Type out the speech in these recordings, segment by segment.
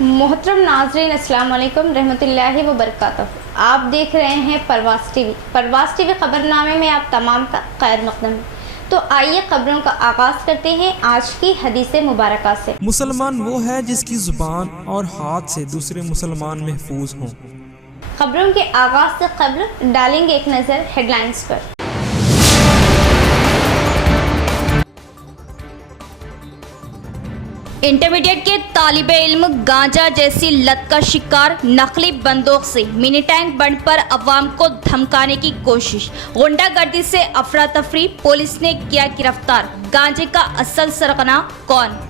मोहतरम नाज़रीन, अस्सलाम वालेकुम रहमतुल्लाहि व बरकातहू। आप देख रहे हैं परवास टीवी। परवास टीवी खबरनामे में आप तमाम का खैर मकदम है। तो आइए खबरों का आगाज करते हैं आज की हदीस मुबारका से। मुसलमान वो है जिसकी जुबान और हाथ से दूसरे मुसलमान महफूज हों। खबरों के आगाज से कबल डालेंगे एक नज़र हेडलाइंस पर। इंटरमीडिएट के तालिबे इल्म गांजा जैसी लत का शिकार, नकली बंदूक से मिनी टैंक बंद पर अवाम को धमकाने की कोशिश, गुंडागर्दी से अफरा तफरी, पुलिस ने किया गिरफ्तार। गांजे का असल सरगना कौन?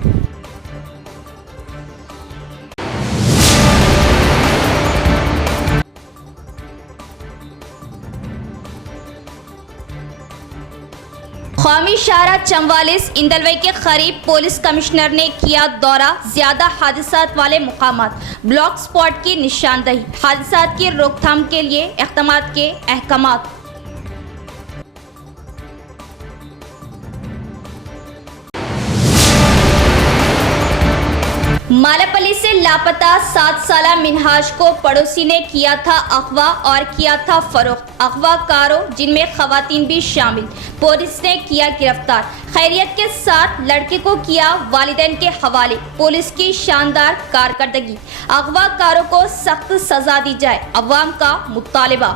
कौमी शाहरा 44 इंदलवई के करीब पुलिस कमिश्नर ने किया दौरा, ज्यादा हादसात वाले मुकामात, ब्लॉक स्पॉट की निशानदही, हादसात की रोकथाम के लिए इक़दामात के अहकामात। मालापल्ली से लापता 7 साला मिनहाज को पड़ोसी ने किया था अगवा और किया था फरोख्त। अगवाकारों जिनमें खवातीन भी शामिल, पुलिस ने किया गिरफ्तार। खैरियत के साथ लड़के को किया वालिदैन के हवाले, पुलिस की शानदार कारकर्दगी। अगवाकारों को सख्त सजा दी जाए, अवाम का मुतालिबा।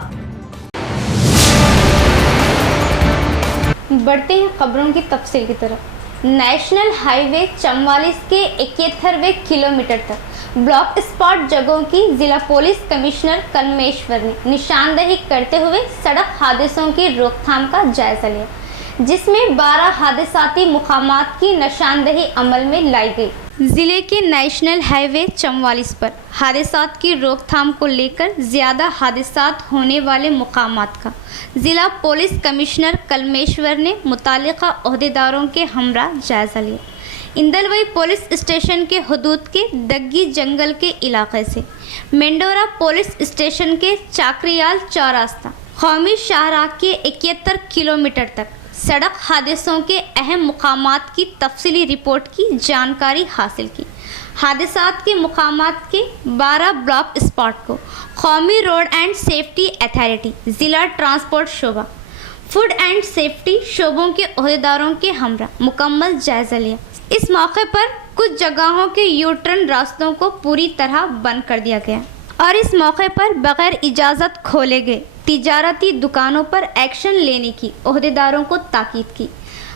बढ़ते हैं खबरों की तफसील की तरफ। नेशनल हाईवे 44 के 71वें किलोमीटर तक ब्लॉक स्पॉट जगहों की जिला पुलिस कमिश्नर कलमेश्वर ने निशानदही करते हुए सड़क हादसों की रोकथाम का जायजा लिया, जिसमें 12 हादसाती मुकामात की निशानदही अमल में लाई गई। ज़िले के नेशनल हाईवे 44 पर हादसात की रोकथाम को लेकर ज़्यादा हादसात होने वाले मुकामात का ज़िला पुलिस कमिश्नर कलमेश्वर ने मुतालिका ओहदेदारों के हमरा जायज़ा लिया। इंदलवई पुलिस स्टेशन के हुदूद के दग्गी जंगल के इलाके से मेंडोरा पुलिस स्टेशन के चाकरियाल चौरास्ता कौमी शाहराह के 71 किलोमीटर तक सड़क हादसों के अहम मुकामात की तफसीली रिपोर्ट की जानकारी हासिल की। हादसात के मुकामात के 12 ब्लॉक स्पॉट को कौमी रोड एंड सेफ्टी अथॉरिटी, ज़िला transport Shobha, food and safety शोबों के ओहदेदारों के हमरा मुकम्मल जायज़ा लिया। इस मौके पर कुछ जगहों के यू टर्न रास्तों को पूरी तरह बंद कर दिया गया और इस मौके पर बगैर इजाज़त खोले गए तिजारती दुकानों पर एक्शन लेने की ओहदेदारों को ताकीद की।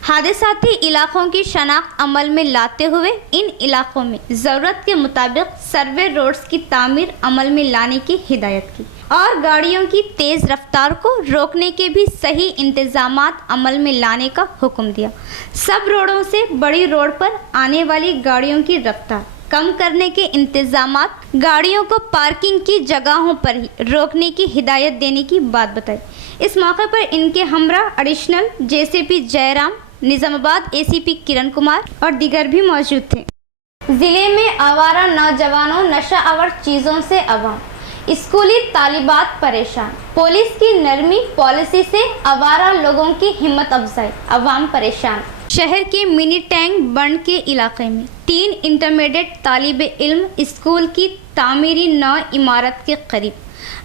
हादसाती इलाकों की शनाख्त अमल में लाते हुए इन इलाकों में ज़रूरत के मुताबिक सर्वे रोड्स की तामीर अमल में लाने की हिदायत की और गाड़ियों की तेज़ रफ्तार को रोकने के भी सही इंतज़ामात अमल में लाने का हुक्म दिया। सब रोडों से बड़ी रोड पर आने वाली गाड़ियों की रफ्तार कम करने के इंतज़ामात, गाड़ियों को पार्किंग की जगहों पर ही रोकने की हिदायत देने की बात बताई। इस मौके पर इनके हमरा additional JCP Jairam, Nizamabad ACP Kiran Kumar और दीगर भी मौजूद थे। ज़िले में आवारा नौजवानों, नशा आवर चीज़ों से अवाम, स्कूली तालिबात परेशान, पुलिस की नरमी पॉलिसी से आवारा लोगों की हिम्मत अफजाई, अवाम परेशान। शहर के मिनी टैंक बंद के इलाके में 3 इंटरमीडिएट तालिबे इल्म स्कूल की तामीरी नौ इमारत के करीब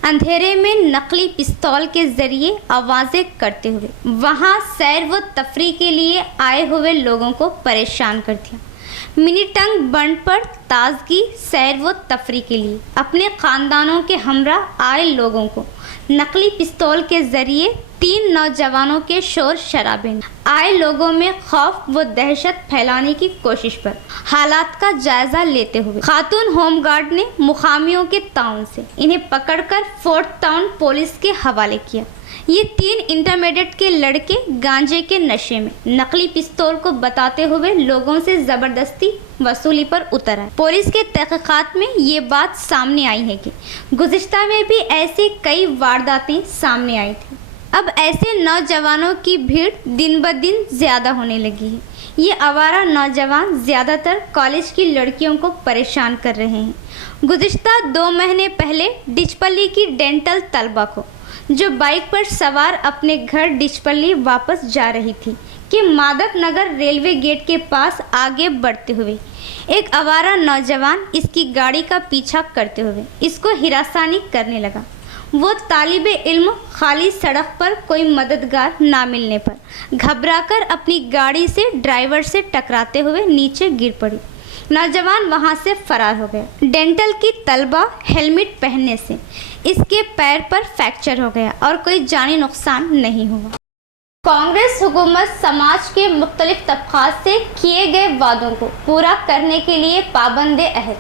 अंधेरे में नकली पिस्तौल के ज़रिए आवाज़ें करते हुए वहां सैर व तफरी के लिए आए हुए लोगों को परेशान कर दिया। मिनी टैंक बंद पर ताजगी, सैर व तफरी के लिए अपने ख़ानदानों के हमरा आए लोगों को नकली पिस्तौल के ज़रिए 3 नौजवानों के शोर शराबे आए लोगों में खौफ व दहशत फैलाने की कोशिश पर हालात का जायजा लेते हुए खातून होमगार्ड ने मुकामियों के ताउन से इन्हें पकड़कर फोर्ट टाउन पुलिस के हवाले किया। ये 3 इंटरमीडिएट के लड़के गांजे के नशे में नकली पिस्तौल को बताते हुए लोगों से ज़बरदस्ती वसूली पर उतर आए। पुलिस के तहक़ीक़ात में ये बात सामने आई है कि गुज़िश्ता में भी ऐसी कई वारदातें सामने आई थी। अब ऐसे नौजवानों की भीड़ दिन ब दिन ज़्यादा होने लगी है। ये आवारा नौजवान ज़्यादातर कॉलेज की लड़कियों को परेशान कर रहे हैं। गुज़िश्ता 2 महीने पहले डिचपल्ली की डेंटल तलबा को, जो बाइक पर सवार अपने घर डिचपल्ली वापस जा रही थी, कि मादक नगर रेलवे गेट के पास आगे बढ़ते हुए ایک आवारा नौजवान इसकी गाड़ी का पीछा करते हुए इसको हिरासानी करने लगा। वो तालिब इल्म खाली सड़क पर कोई मददगार ना मिलने पर घबराकर अपनी गाड़ी से ड्राइवर से टकराते हुए नीचे गिर पड़ी। नौजवान वहां से फरार हो गया। डेंटल की तलबा हेलमेट पहनने से इसके पैर पर फ्रैक्चर हो गया और कोई जानी नुकसान नहीं हुआ। कांग्रेस हुकूमत समाज के मुख्तलिफ तबक़ात से किए गए वादों को पूरा करने के लिए पाबंद अहद।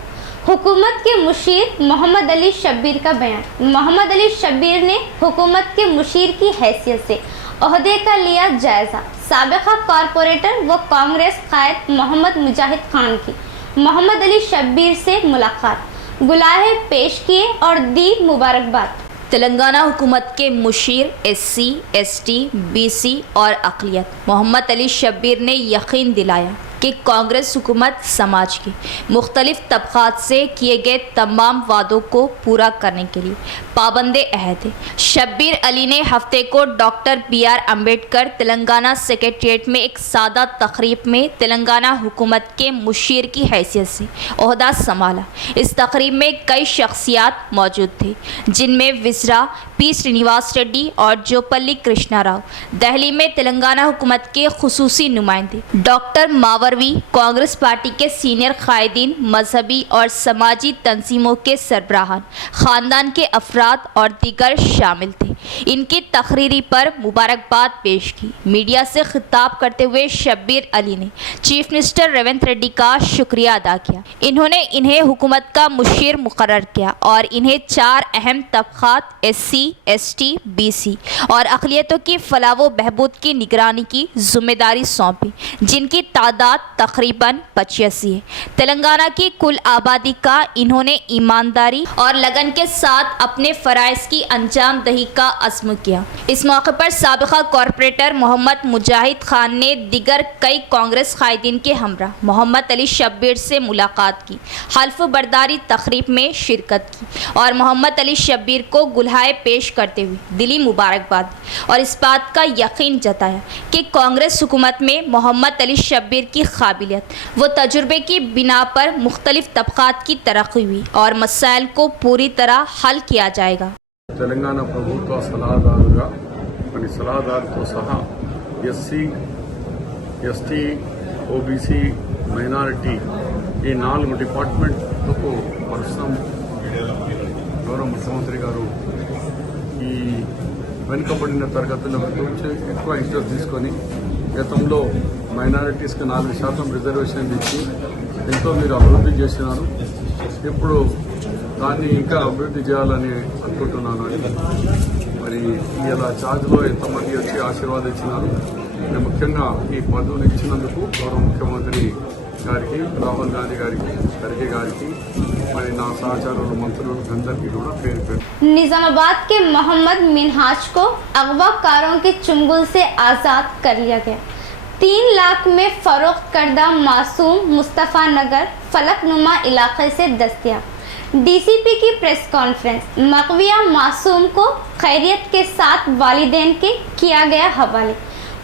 हुकूमत के मुशीर मोहम्मद अली शब्बीर का बयान। मोहम्मद अली शब्बीर ने हुकूमत के मुशीर की हैसियत से ओहदे का लिया जायज़ा। साबिक़ा कॉरपोरेटर व कांग्रेस कायद मोहम्मद मुजाहिद खान की मोहम्मद अली शब्बीर से मुलाकात, गुलाहे पेश किए और दी मुबारकबाद। तेलंगाना हुकूमत के मुशीर SC, ST, BC और अक़लियत मोहम्मद अली शब्बीर ने यकीन दिलाया कि कांग्रेस हुकूमत समाज के मुख्तलिफ तबक़ात से किए गए तमाम वादों को पूरा करने के लिए पाबंद अहद है। शब्बीर अली ने हफ्ते को doctor BR Ambedkar Telangana secretariat में एक सादा तकरीब में तेलंगाना हुकूमत के मुशीर की हैसियत से ओहदा संभाला। इस तकरीब में कई शख्सियात मौजूद थे, जिनमें विसरा P श्रीनिवास रेड्डी और जोपल्ली कृष्णा राव, दिल्ली में तेलंगाना हुकूमत के खुसूसी नुमाइंदे डॉक्टर मावरवी, कांग्रेस पार्टी के सीनियर कायदीन, मजहबी और समाजी तंजीमों के सरबराहान, ख़ानदान के अफराद और दीगर शामिल थे। इनकी तकरीरी पर मुबारकबाद पेश की। मीडिया से खिताब करते हुए शब्बीर अली ने चीफ मिनिस्टर रेवंत रेड्डी का शुक्रिया अदा किया। इन्होंने इन्हें हुकूमत का मुशीर मुकर्रर किया और इन्हें 4 अहम तबक़ात SC, ST, BC और अक़लियतों की फलाह व बहबूद की निगरानी की जिम्मेदारी सौंपी, जिनकी तादाद तकरीबन 85 है। तेलंगाना की कुल आबादी का इन्होंने ईमानदारी और लगन के साथ अपने फ़राइज़ की अंजाम दही का अज़्म किया। इस मौके पर साबिक़ा कॉरपोरेटर मोहम्मद मुजाहिद खान ने दिगर कई कांग्रेस कायदीन के हमरा मोहम्मद अली शब्बीर से मुलाकात की, हल्फ बर्दारी तकरीब में शिरकत की और मोहम्मद अली शब्बीर को गुलहाए पेश करते हुए दिली मुबारकबाद और इस बात का यकीन जताया कि कांग्रेस हुकूमत में मोहम्मद अली शब्बीर की काबिलियत व तजुर्बे की बिना पर मुख्तलिफ तबक़ात की तरक्की हुई और मसाइल को पूरी तरह हल किया जाएगा। తెలంగాణ ప్రభుత్వ సలహాదారుగా మరి సలహాదారుతో సహా SC, ST, OBC, మైనారిటీ ఈ 4 డిపార్ట్మెంట్లకు ప్రస్తుతం గౌరవ ముఖ్యమంత్రి గారు ఈ వెనుకబడిన తరగతుల గురించి ఎక్కువ ఇంట్రెస్ట్ తీసుకొని గతంలో మైనారిటీస్కి 4% రిజర్వేషన్ ఇచ్చి ఎంతో మీరు అభివృద్ధి చేసినారు. ఇప్పుడు దాన్ని ఇంకా అభివృద్ధి చేయాలని అనుకుంటున్నాను అని మరి ఇలా ఛార్జ్లో ఎంతమంది వచ్చి ఆశీర్వాదించినారు. ముఖ్యంగా ఈ పదవులు ఇచ్చినందుకు గౌరవ ముఖ్యమంత్రి గారికి, రాహుల్ గాంధీ గారికి, ఖర్గే గారికి మరి నా సహచరులు మంత్రులు అందరికీ కూడా పేరు పేరు। निजामाबाद के मोहम्मद मिनहाज को अगवाकारों के चुंगल से आज़ाद कर लिया गया। 3 लाख में फरोख्त करदा मासूम मुस्तफ़ा नगर फलकनुमा इलाके से दस्तयाब। DCP की प्रेस कॉन्फ्रेंस। मकविया मासूम को खैरियत के साथ वालिदैन के किया गया हवाले।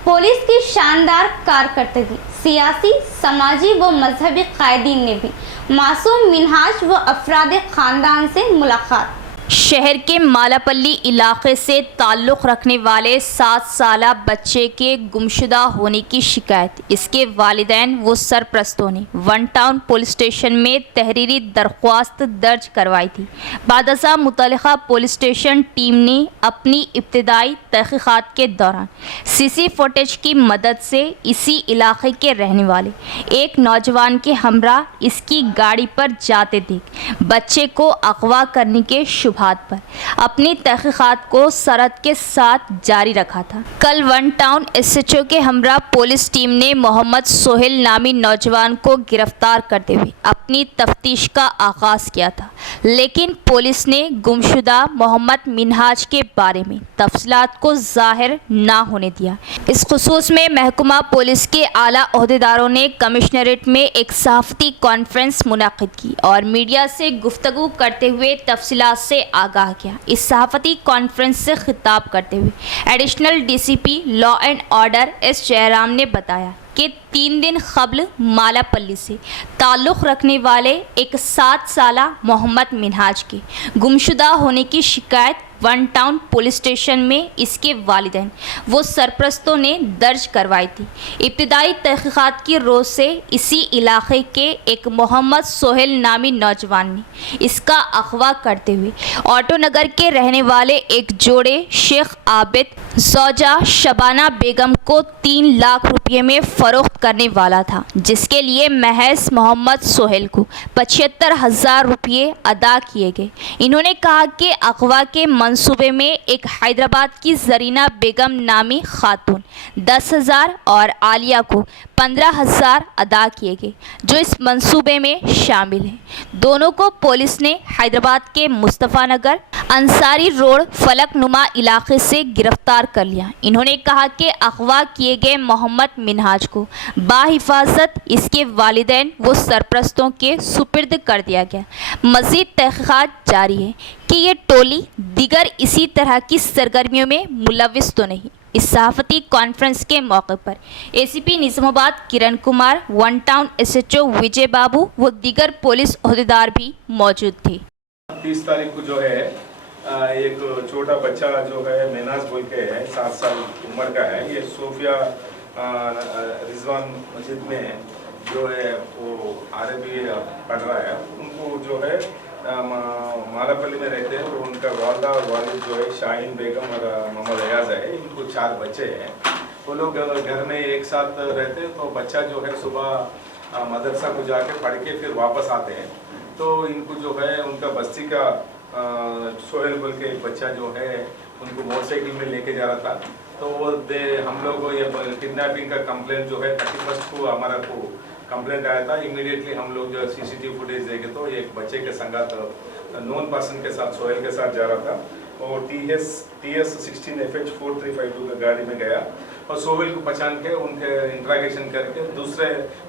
पुलिस की शानदार कारकर्दगी। सियासी, समाजी व मजहबी कायदीन ने भी मासूम मिनहाज व अफराद ख़ानदान से मुलाकात। शहर के मालापल्ली इलाके से ताल्लुक़ रखने वाले 7 साला बच्चे के गुमशुदा होने की शिकायत इसके वालिदैन व सरपरस्तों ने वन टाउन पुलिस स्टेशन में तहरीरी दरख्वास्त दर्ज करवाई थी। बादशाह मुतल्लिक़ा पुलिस स्टेशन टीम ने अपनी इब्तिदाई तहक़ीक़ात के दौरान CC फुटेज की मदद से इसी इलाके के रहने वाले एक नौजवान के हमरा इसकी गाड़ी पर जाते देख बच्चे को अगवा करने के शुभात पर अपनी तहक़ीक़ात को सरहद के साथ जारी रखा था। कल वन टाउन SHO के हमरा पुलिस टीम ने मोहम्मद सोहेल नामी नौजवान को गिरफ्तार करते हुए अपनी तफ्तीश का आगाज़ किया था, लेकिन पुलिस ने गुमशुदा मोहम्मद मिनहाज के बारे में तफसीलात को ज़ाहिर ना होने दिया। इस खुसूस में महकमा पुलिस के आला ओहदेदारों ने कमिश्नरेट में एक सहाफ़ती कॉन्फ्रेंस मुनक़िद की और मीडिया से गुफ्तगू करते हुए तफसीलात से आगाह किया। इस सहाफ़ती कॉन्फ्रेंस से खिताब करते हुए additional DCP law and order S Jairam ने बताया के 3 दिन कबल मालापल्ली से ताल्लुक़ रखने वाले एक 7 साला मोहम्मद मिनहाज के गुमशुदा होने की शिकायत वन टाउन पुलिस स्टेशन में इसके वालिदैन वो सरपरस्तों ने दर्ज करवाई थी। इब्तिदाई तहक़ीक़ात की रोज़ से इसी इलाक़े के एक मोहम्मद सोहेल नामी नौजवान ने इसका अगवा करते हुए ऑटो नगर के रहने वाले एक जोड़े शेख आबिद ज़ौजा शबाना बेगम को 3 लाख रुपये में फ़रोख्त करने वाला था, जिसके लिए महज मोहम्मद सोहेल को 75,000 रुपये अदा किए गए। इन्होंने कहा कि अगवा के मंसूबे में एक हैदराबाद की जरीना बेगम नामी खातून 10,000 और आलिया को 15,000 अदा किए गए, जो इस मंसूबे में शामिल हैं। दोनों को पुलिस ने हैदराबाद के मुस्तफ़ा नगर अंसारी रोड फलक नुमा इलाके से गिरफ्तार कर लिया। इन्होंने कहा कि अगवा किए गए मोहम्मद मिनहाज को बाहिफाजत इसके वालिदैन व सरपरस्तों के सुपुर्द कर दिया गया। मज़ीद तहक़ीक़ात जारी है कि ये टोली दीगर इसी तरह की सरगर्मियों में मुलव्विस तो नहीं। इस सहाफ़ती कॉन्फ्रेंस के मौके पर ACP Nizamabad Kiran Kumar, one town SHO विजय बाबू व दीगर पुलिस ओहदेदार भी मौजूद थे। 30 तारीख को जो है एक छोटा बच्चा जो है मेनाज बोल के है 7 साल उम्र का है। ये सोफिया रिजवान मस्जिद में जो है वो अरबी पढ़ रहा है। उनको जो है मालापल्ली में रहते हैं। तो उनका वालदा और वालिद जो है शाहीन बेगम और मोहम्मद अयाज है। इनको 4 बच्चे हैं। वो लोग घर में एक साथ रहते हैं। तो बच्चा जो है सुबह मदरसा को जाके पढ़ के फिर वापस आते हैं। तो इनको जो है उनका बस्ती का सोहेल बोल के एक बच्चा जो है उनको मोटरसाइकिल में लेके जा रहा था। तो वो हम लोग को ये किडनैपिंग का कंप्लेंट जो है 31 को हमारा को कंप्लेंट आया था। इमीडिएटली हम लोग जो सीसीटीवी फुटेज देखे तो एक बच्चे के संगत नॉन पर्सन के साथ सोहेल के साथ जा रहा था और TS 16FH 4352 का गाड़ी में गया और सोहेल को पहचान के उनके इंट्रागेशन करके दूसरे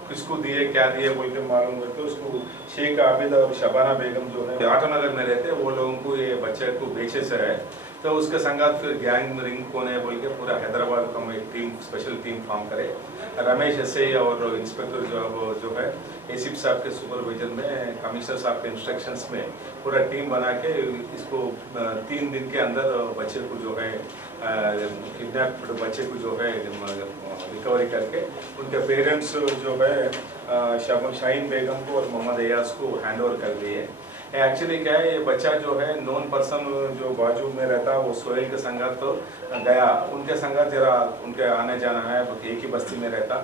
किसको दिए क्या दिए बोल के मालूम करके उसको शेख आबिद और शबाना बेगम जो है ऑटो नगर में रहते वो लोगों को ये बच्चे को बेचे से है। तो उसके संगात फिर गैंग रिंग कौन है बोल के पूरा हैदराबाद का हम एक टीम स्पेशल टीम फॉर्म करे। रमेश एसआई और इंस्पेक्टर जो है एसीपी साहब के सुपरविजन में कमिश्नर साहब के इंस्ट्रक्शंस में पूरा टीम बना के इसको 3 दिन के अंदर बच्चे को जो है किडनैप बच्चे को जो है रिकवरी करके उनके पेरेंट्स जो है शाहीन बेगम को और मोहम्मद अयाज को हैंड ओवर कर दिए। एक्चुअली क्या है ये बच्चा जो है नॉन पर्सन जो बाजू में रहता वो सोहेल के संगत तो गया। उनके संगत जरा उनके आने जाना है एक ही बस्ती में रहता।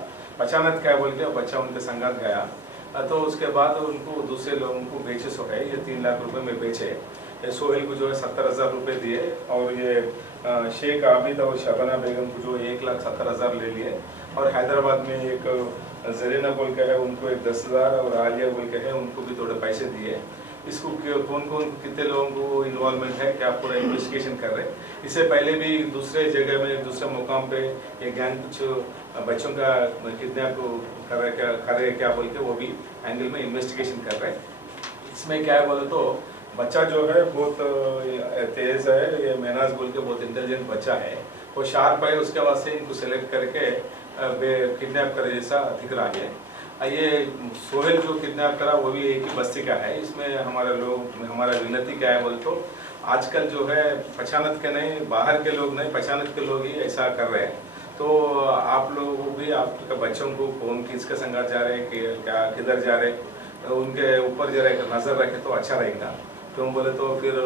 अचानक क्या बोल के बच्चा उनके संगत गया। तो उसके बाद उनको दूसरे लोगों को बेचे सो है ये 3 लाख रुपए में बेचे। सोहेल को जो है 70,000 रुपये दिए और ये शेख आबिद और शबाना बेगम को जो 1,70,000 ले लिए। और हैदराबाद में एक जरीना बोल के है उनको एक 10,000 और आलिया बोल के है उनको भी थोड़े पैसे दिए। इसको कौन कौन कितने लोगों को इन्वॉल्वमेंट है क्या पूरा इन्वेस्टिगेशन कर रहे हैं। इससे पहले भी दूसरे जगह में दूसरे मुकाम पे ये गैंग कुछ बच्चों का किडनैप कर रहे क्या बोल के वो भी एंगल में इन्वेस्टिगेशन कर रहे हैं। इसमें क्या है बोले तो बच्चा जो है बहुत तेज़ है। ये मेनाज बोल के बहुत इंटेलिजेंट बच्चा है। वो शार्प है। उसके बाद से इनको सेलेक्ट करके किडनैप करे जैसा दिख रहा है। ये सोहेल जो किडनैप करा वो भी एक ही बस्ती का है। इसमें हमारा विनती क्या है बोले तो आजकल जो है पहचानत के नहीं बाहर के लोग नहीं पहचानत के लोग ही ऐसा कर रहे हैं। तो आप लोग भी आपके बच्चों को कौन किसके संगत जा रहे हैं क्या किधर जा रहे तो उनके ऊपर जरा नज़र रखे तो अच्छा रहेगा। क्यों बोले तो फिर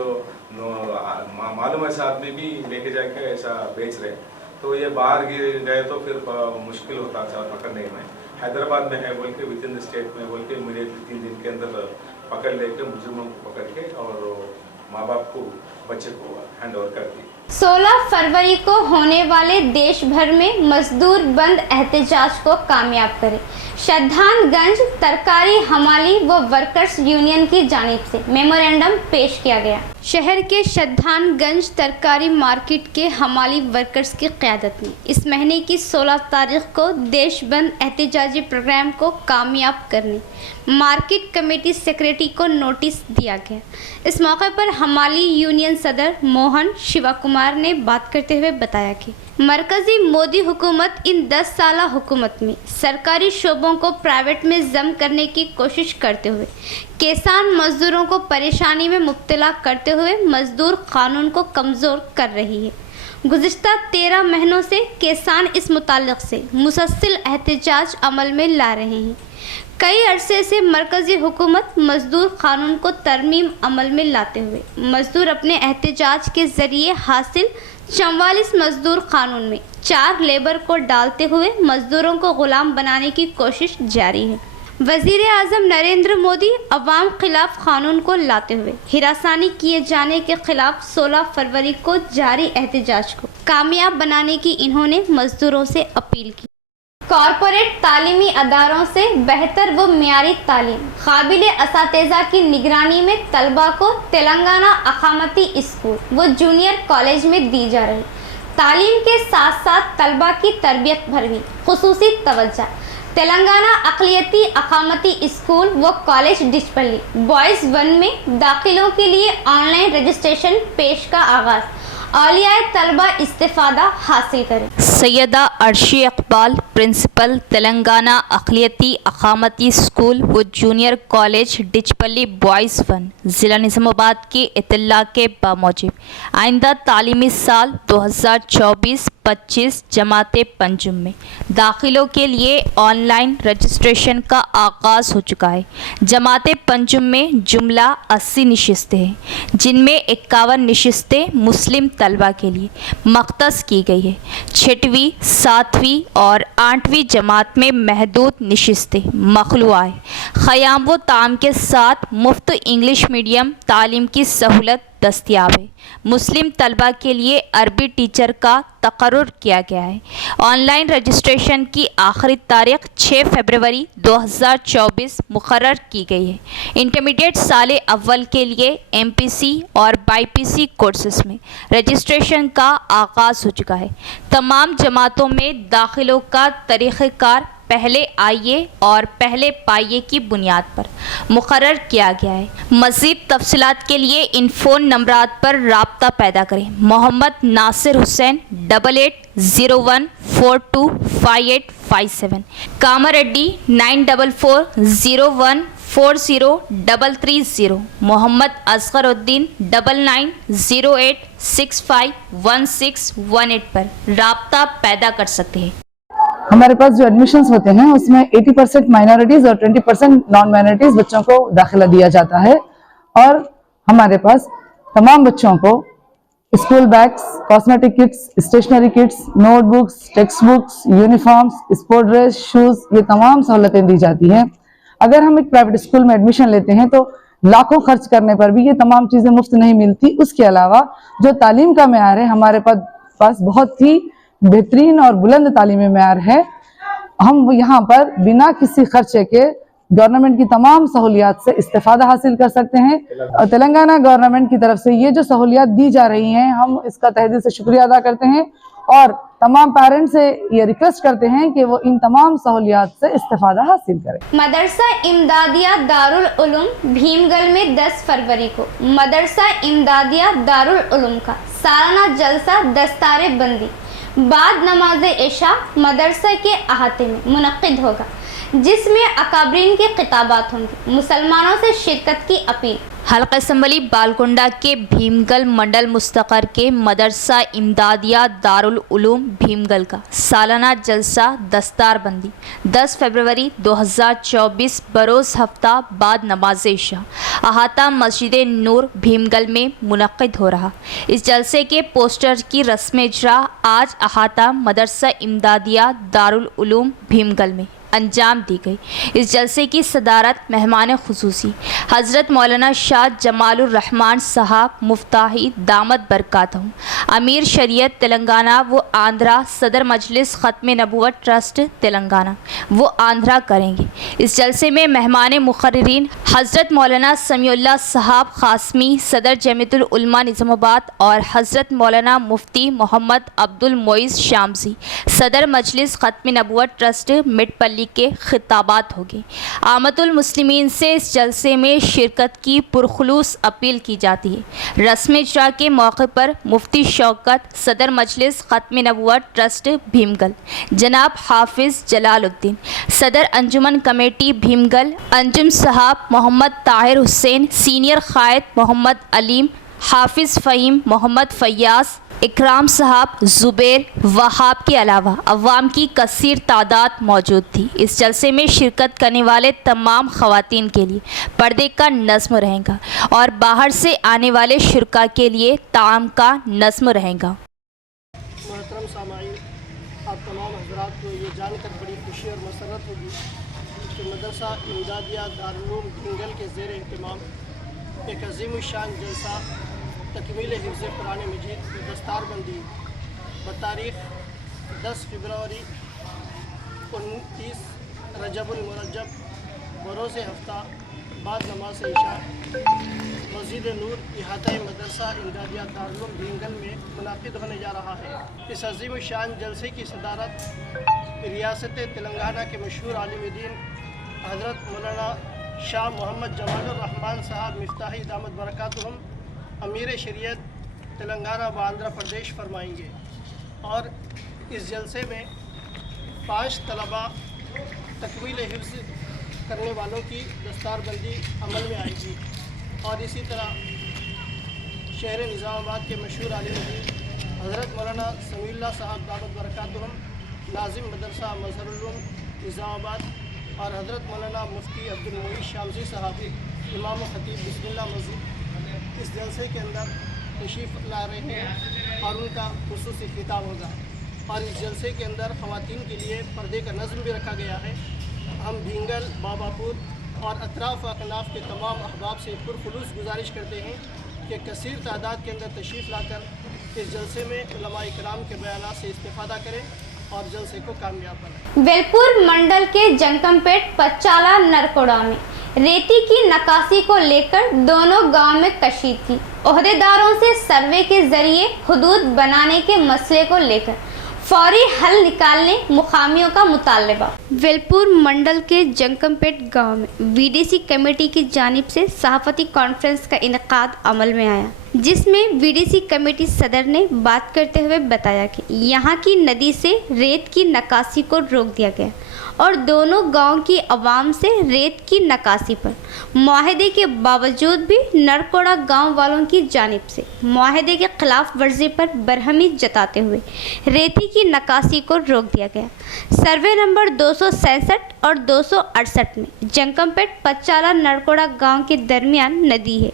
मालूम ऐसा आदमी भी लेके जाके ऐसा बेच रहे तो ये बाहर गए तो फिर मुश्किल होता था पकड़ने में। हैदराबाद में है बोल के विद इन द स्टेट में बोल के इमीडिएटली 3 दिन के अंदर पकड़ लेके मुजरिमों को पकड़ के और माँ बाप को बच्चे को हैंड ओवर कर दी। 16 फरवरी को होने वाले देश भर में मजदूर बंद एहतजाज को कामयाब करें। श्रद्धानगंज तरकारी हमाली व वर्कर्स यूनियन की जानिब से मेमोरेंडम पेश किया गया। शहर के श्रद्धानगंज तरकारी मार्केट के हमाली वर्कर्स की क़यादत में इस महीने की 16 तारीख को देश बंद एहतजाजी प्रोग्राम को कामयाब करने मार्केट कमेटी सेक्रेटरी को नोटिस दिया गया। इस मौके पर हमाली यूनियन सदर मोहन शिवा कुमार कुमार ने बात करते हुए बताया कि मरकजी मोदी हुकूमत इन 10 साल हुकूमत में सरकारी शोबों को प्राइवेट में जम करने की कोशिश करते हुए किसान मजदूरों को परेशानी में मुब्तला करते हुए मजदूर कानून को कमज़ोर कर रही है। गुज़िश्ता 13 महीनों से किसान इस मुताल्लिक़ से मुसलसल एहतजाज अमल में ला रहे हैं। कई अरसे से मरकज़ी हुकूमत मज़दूर क़ानून को तरमीम अमल में लाते हुए मज़दूर अपने एहतजाज के ज़रिए हासिल 44 मज़दूर क़ानून में 4 लेबर को डालते हुए मज़दूरों को ग़ुलाम बनाने की कोशिश जारी है। वज़ीर आज़म नरेंद्र मोदी अवाम खिलाफ क़ानून को लाते हुए हिरासानी किए जाने के ख़िलाफ़ 16 फरवरी को जारी एहतजाज को कामयाब बनाने की इन्होंने मज़दूरों से अपील की। कॉरपोरेट तालीमी अदारों से बेहतर व मियारी तालीम काबिल असातिज़ा की निगरानी में तलबा को तेलंगाना अकामती स्कूल व जूनियर कॉलेज में दी जा रही तालीम के साथ साथ तलबा की तरबियत पर भी खुसूसी तवज्जो। तेलंगाना अक़लियती अकामती स्कूल व कॉलेज डिचपल्ली बॉयज़ 1 में दाखिलों के लिए ऑनलाइन रजिस्ट्रेशन पेश का आगाज़। औलियाए तलबा इस्तिफ़ादा हासिल करें। सैयदा अर्शी इकबाल प्रिंसिपल तेलंगाना अक़लियती अकामती स्कूल व जूनियर कॉलेज डिचपल्ली बॉयज़ 1 ज़िला निज़ामाबाद की इत्तला के बामूजिब आइंदा तालीमी साल 2024-25 जमाते पंजुम में दाखिलों के लिए ऑनलाइन रजिस्ट्रेशन का आगाज़ हो चुका है। जमाते पंजुम में जुमला 80 नशिस्तें हैं, जिनमें 51 नशिस्तें मुस्लिम तलबा के लिए मख्तस की गई है। 6वीं, 7वीं और 8वीं जमात में महदूद नशिस्तें मखलूआ है। ख़याम व ताम के साथ मुफ्त इंग्लिश मीडियम तालीम की सहूलत दस्तियाब है। मुस्लिम तलबा के लिए अरबी टीचर का तकर्रुर किया गया है। ऑनलाइन रजिस्ट्रेशन की आखिरी तारीख 6 फरवरी 2024 मुकर्रर की गई है। इंटरमीडिएट साल अव्वल के लिए MPC और BIPC कोर्सेस में रजिस्ट्रेशन का आगाज़ हो चुका है। तमाम जमातों में दाखिलों का तरीक़ेकार पहले आइए और पहले पाइए की बुनियाद पर मुकर्रर किया गया है। मज़ीद तफसीलात के लिए इन फ़ोन नंबरात पर राब्ता पैदा करें। मोहम्मद नासिर हुसैन 8801425857, कामारेड्डी 9440140330, मोहम्मद असगरुद्दीन 9908651618 पर राब्ता पैदा कर सकते हैं। हमारे पास जो एडमिशन्स होते हैं उसमें 80% माइनॉरिटीज और 20% नॉन माइनॉरिटीज बच्चों को दाखिला दिया जाता है और हमारे पास तमाम बच्चों को school bags, cosmetic kits, stationery kits, notebooks, text books, uniforms, sport dress, shoes, ये तमाम सहूलतें दी जाती हैं। अगर हम एक प्राइवेट स्कूल में एडमिशन लेते हैं तो लाखों खर्च करने पर भी ये तमाम चीज़ें मुफ्त नहीं मिलती। उसके अलावा जो तालीम का मेयार है हमारे पास बहुत ही बेहतरीन और बुलंद तालीमी मेयार है। हम यहाँ पर बिना किसी खर्चे के गवर्नमेंट की तमाम सहूलियात से इस्तेफादा हासिल कर सकते हैं और तेलंगाना गवर्नमेंट की तरफ से ये जो सहूलियात दी जा रही हैं हम इसका तहे दिल से शुक्रिया अदा करते हैं और तमाम पेरेंट्स से ये रिक्वेस्ट करते हैं कि वो इन तमाम सहूलियात से इस्तेफादा हासिल करें। मदरसा इमदादिया दारुल उलूम भीमगल में 10 फरवरी को मदरसा इमदादिया दारुल उलूम का सालाना जलसा दस्तारे बंदी बाद नमाज इशा मदरसा के अहाते में मुनक्किद होगा, जिसमें अकाबरीन की खिताबात होंगी। मुसलमानों से शिरकत की अपील। हल्का असम्बली बालकुंडा के भीमगल मंडल मुस्तकर के मदरसा इमदादिया दारुल उलूम भीमगल का सालाना जलसा दस्तारबंदी 10 फरवरी 2024 बरोज़ हफ्ता बाद नमाज इशा अहाता मस्जिद नूर भीमगल में मुनक्किद हो रहा। इस जलसे के पोस्टर की रस्म इजरा आज अहाता मदरसा इमदादिया दारुल उलूम भीमगल में अंजाम दी गई। इस जलसे की सदारत मेहमान खुसूसी हज़रत मौलाना शाह जमालुर रहमान साहब मुफ्ताही दामद बरकातहू अमीर शरीयत तेलंगाना व आंध्रा सदर मजलिस ख़त्म नबूवत ट्रस्ट तेलंगाना वो आंध्रा करेंगे। इस जलसे में मेहमान मुक़र्रिरीन हज़रत मौलाना समीउल्लाह साहब क़ासमी सदर जमीयतुल उलमा निज़ामाबाद और हज़रत मौलाना मुफ्ती मोहम्मद अब्दुल मोइज़ शामसी सदर मजलिस ख़त्म नबूवत ट्रस्ट मिटपल्ली मुताल्लिक के खिताबात होंगे। आमतुल मुस्लिमीन से इस जलसे में शिरकत की पुरखुलूस अपील की जाती है। रस्म इजरा के मौके पर मुफ्ती शौकत, सदर मजलिस ख़त्म नबुव्वत ट्रस्ट भीमगल जनाब हाफिज़ जलालुद्दीन, सदर अंजुमन कमेटी भीमगल अंजुम साहब मोहम्मद ताहिर हुसैन, सीनियर क़ायद मोहम्मद अलीम, हाफिज़ फ़हीम मोहम्मद फ़याज़, इकराम साहब, ज़ुबैर, वहाब के अलावा अवाम की कसीर तादाद मौजूद थी। इस जलसे में शिरकत करने वाले तमाम ख़वातीन के लिए पर्दे का नज़्म रहेगा और बाहर से आने वाले शुरका के लिए ताम का नज़्म रहेगा। मोहतरम सामाईन, आप तमाम हज़रात को ये जानकर बड़ी खुशी और मसरत होगी कि मदरसा इमदादिया दारुल उलूम भीमगल के ज़ेर एहतमाम एक अज़ीम शान जलसा तकमील हिफ्ज़ कुरान मजीद की दस्तारबंदी बतारीख़ 10 फरवरी 29 रजबुल मुरज्जब बरोज़ हफ्ता बाद नमाज इशा मस्जिद नूर इहाता मदरसा इमदादिया दारुल उलूम भीमगल में मुनाक़िद होने जा रहा है। इस अज़ीम शान जलसे की सदारत रियासत तेलंगाना के मशहूर आलिम दीन हज़रत मौलाना शाह मोहम्मद जमालुर रहमान साहब मिफ्ताही दामत बरकातुहुम अमीर शरीयत तेलंगाना व आंध्र प्रदेश फरमाएंगे और इस जलसे में 5 तलबा तकमील हिफ्ज़ करने वालों की दस्तारबंदी अमल में आएगी और इसी तरह शहर निज़ामाबाद के मशहूर आलिम दीन हज़रत मौलाना समीउल्लाह साहब दामत बरकातुहुम नाज़िम मदरसा मज़हरुल उलूम निज़ामाबाद और हज़रत मौलाना मुफ्ती अब्दुल मोईन शामसी साहब इमाम ख़तीब बिस्मिल्लाह मस्जिद इस जलसे के अंदर तशरीफ़ ला रहे हैं और उनका खुसूसी खिताब होगा और इस जलसे के अंदर ख़वातीन के लिए पर्दे का नज़्म भी रखा गया है। हम भीमगल, बाबापुर और अतराफ़ अकनाफ़ के तमाम अहबाब से पुरखुलूस गुजारिश करते हैं कि कसीर तादाद के अंदर तशरीफ़ लाकर इस जलसे में उलमा इकराम के बयानात से इस्तिफ़ादा करें और जलसे को कामयाब बनाएं। वेलपुर मंडल के जंकमपेट पचाला नरकोड़ा में रेती की नकासी को लेकर दोनों गांव में कशीदगी। ओहदेदारों से सर्वे के जरिए हुदूद बनाने के मसले को लेकर फौरी हल निकालने मुकामियों का मुतालबा। वेलपुर मंडल के जंकमपेट गांव में वीडीसी कमेटी की जानिब से सहाफ़ती कॉन्फ्रेंस का इनेकाद अमल में आया, जिसमें वीडीसी कमेटी सदर ने बात करते हुए बताया कि यहाँ की नदी से रेत की नकासी को रोक दिया गया और दोनों गांव की आवाम से रेत की नकासी पर मुआहदे के बावजूद भी नरकोड़ा गांव वालों की जानिब से मुआहदे के खिलाफ वर्जी पर बरहमी जताते हुए रेती की नकासी को रोक दिया गया। सर्वे नंबर 267 और 268 में जंकमपेट पचाला नरकोड़ा गांव के दरमियान नदी है।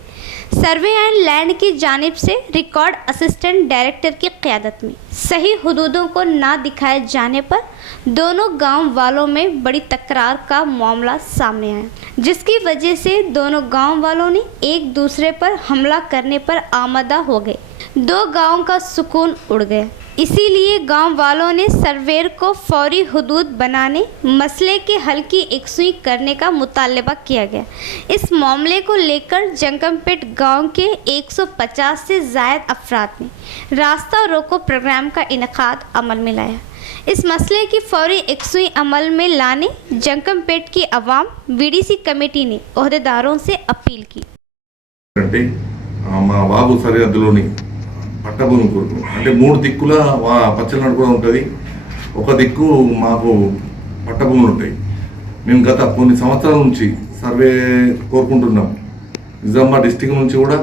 सर्वे एंड लैंड की जानिब से रिकॉर्ड असिस्टेंट डायरेक्टर की क़यादत में सही हुदूदों को ना दिखाए जाने पर दोनों गांव वालों में बड़ी तकरार का मामला सामने आया, जिसकी वजह से दोनों गांव वालों ने एक दूसरे पर हमला करने पर आमादा हो गए। दो गांव का सुकून उड़ गया। इसीलिए गांव वालों ने सर्वेयर को फौरी हुदूद बनाने, मसले के हल की एकसुई करने का मुतालबा किया गया। इस मामले को लेकर जंकमपेट गांव के 150 से ज़ायद अफराद ने रास्ता रोको प्रोग्राम का इनेकाद अमल में लाया। इस मसले की फौरी एकसुई अमल में लाने जंकमपेट की आवाम वीडीसी कमेटी ने ओहदेदारों से अपील की। పట్టభూమి కొరకు అంటే 3 దిక్కుల పచ్చలనాడు కూడా ఉంటుంది, ఒక దిక్కు మాకు పట్టభూములు ఉంటాయి. మేము గత కొన్ని సంవత్సరాల నుంచి సర్వే కోరుకుంటున్నాం. నిజామాబాద్ డిస్టిక్ నుంచి కూడా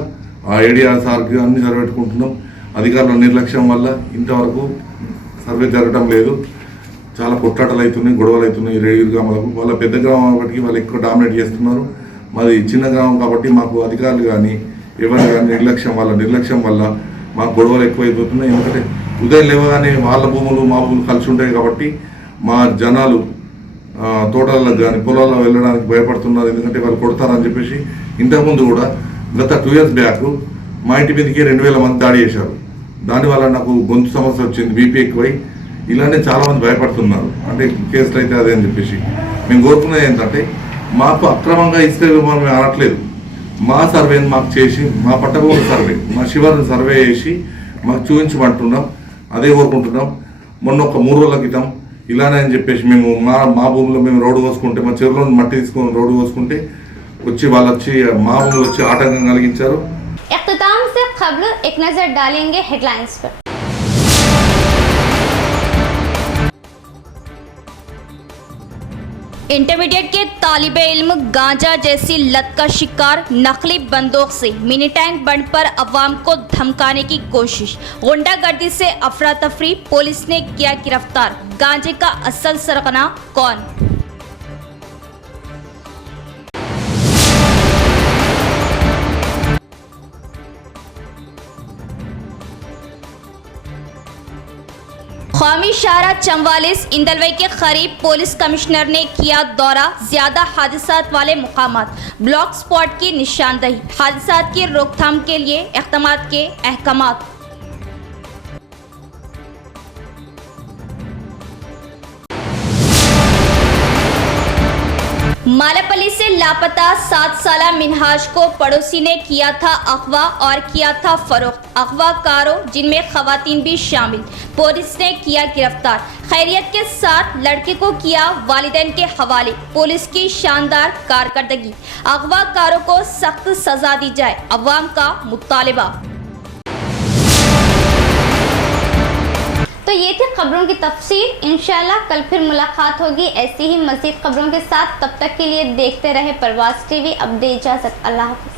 ఆ ఏడియా సార్కి అన్ని సర్వే పెట్టుకుంటున్నాం. అధికారుల నిర్లక్ష్యం వల్ల ఇంతవరకు సర్వే జరగడం లేదు. చాలా కొట్లాటలు అవుతున్నాయి, గొడవలు అవుతున్నాయి. రేడియో గ్రామాలకు వాళ్ళ పెద్ద గ్రామం కాబట్టి వాళ్ళు ఎక్కువ డామినేట్ చేస్తున్నారు. మాది చిన్న గ్రామం కాబట్టి మాకు అధికారులు కానీ ఎవరు కానీ నిర్లక్ష్యం వల్ల మాకు గొడవలు ఎక్కువైపోతున్నాయి. ఎందుకంటే ఉదయం లేవగానే వాళ్ళ భూములు మా భూములు కలిసి ఉంటాయి కాబట్టి మా జనాలు తోటలకు కానీ పొలాల్లో వెళ్ళడానికి భయపడుతున్నారు. ఎందుకంటే వాళ్ళు కొడతారని చెప్పేసి ఇంతకుముందు కూడా గత 2 years బ్యాక్ మా ఇంటి మీదకి 2000 మంది దాడి చేశారు. దానివల్ల నాకు గొంతు సమస్య వచ్చింది, బీపీ ఎక్కువై ఇలానే చాలామంది భయపడుతున్నారు. అంటే కేసులు అయితే అదే అని చెప్పేసి మేము కోరుకున్నది ఏంటంటే మాకు అక్రమంగా ఇస్తే మనం అనట్లేదు, మా సర్వేని మాకు చేసి మా పట్టభూమి సర్వే మా శివారిని సర్వే చేసి మాకు చూపించమంటున్నాం. అదే కోరుకుంటున్నాం. మొన్న ఒక 3 రోజుల క్రితం ఇలానే అని చెప్పేసి మేము మా భూమిలో మేము రోడ్డు పోసుకుంటే మా చెరువులో మట్టి తీసుకొని రోడ్డు పోసుకుంటే వాళ్ళు వచ్చి మా భూములు వచ్చి ఆటంకం కలిగించారు. इख्तिताम से खबर एक नजर डालेंगे हेडलाइंस पर। इंटरमीडिएट के तालिबे इल्म गांजा जैसी लत का शिकार, नकली बंदूक से मिनी टैंक बंद पर अवाम को धमकाने की कोशिश, गुंडागर्दी से अफरा तफरी, पुलिस ने किया गिरफ्तार। गांजे का असल सरगना कौन? कौमी शाहरा 44 इंदलवई के करीब पुलिस कमिश्नर ने किया दौरा, ज्यादा हादसात वाले मुकामात, ब्लॉक स्पॉट की निशानदही, हादसात की रोकथाम के लिए इक़दामात के अहकामात। मालापल्ली से लापता 7 साला मिनहाज को पड़ोसी ने किया था अगवा और किया था फरोख्त, अगवाकारों जिनमें खवातीन भी शामिल, पुलिस ने किया गिरफ्तार। खैरियत के साथ लड़के को किया वालिदैन के हवाले, पुलिस की शानदार कारकर्दगी, अगवाकारों को सख्त सजा दी जाए, अवाम का मुतालिबा। तो ये थी खबरों की तफसीर। इंशाल्लाह कल फिर मुलाकात होगी ऐसी ही मज़ीद खबरों के साथ। तब तक के लिए देखते रहे प्रवास टीवी। अब दे इजाज़त, अल्लाह हाफ़िज़।